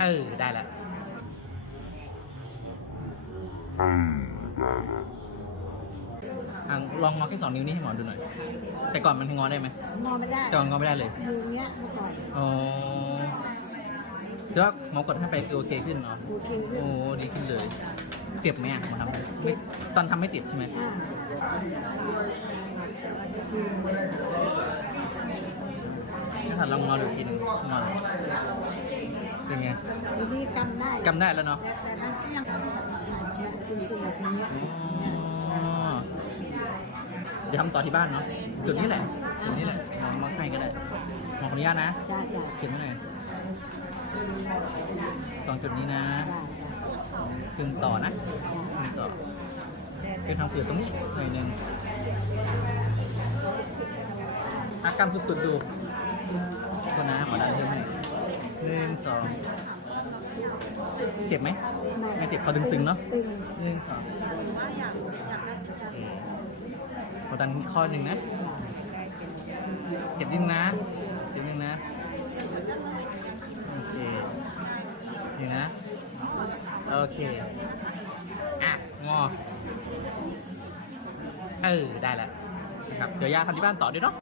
เออ ได้แล้วอะลองงอแค่สองนิ้วนี้ให้หมอดูหน่อย แต่ก่อนมันงอได้ไหมงอไม่ได้แต่ก่อนงอไม่ได้เลย มือเนี้ยเมื่อก่อนอ๋อเดี๋ยวาหมอกดให้ไปคือโอเคขึ้นเนาะ โอเคขึ้นโอ้ดีขึ้นเลย เจ็บไหมอะหมอทำไม่ตอนทำไม่เจ็บใช่ไหมอ่าถ้าถัดลองงอดูอีกทีหนึ่งงอเป็น ไงทีนี้กำได้กำได้แล้วเนาะแต่มันก็ยังตึงๆแบบนี้อ๋อเดี๋ยวทำต่อที่บ้านเนาะจุดนี้แหละจุดนี้แหละน้องมาให้ก็ได้หมอขออนุญาตนะจ้าจ้าเขียนไว้หน่อยสองจุดนี้นะจ้าครึ่งต่อนะครึ่งต่อคือทำเปลือกตรงนี้หน่อยหนึ่งอากรรมสุดๆดูคนนะขอดันเพิ่มให้หนึ่ง สองเจ็บไหมไม่เจ็บพอตึงๆเนาะตึงหนึ่งสองโอเคขอดันข้อหนึ่งนะ เจ็บนิดนะเจ็บนิดนะโอเคนี่นะโอเคอะงอเออได้แล้วนะครับเดี๋ยวย่าทำที่บ้านต่อด้วยเนาะ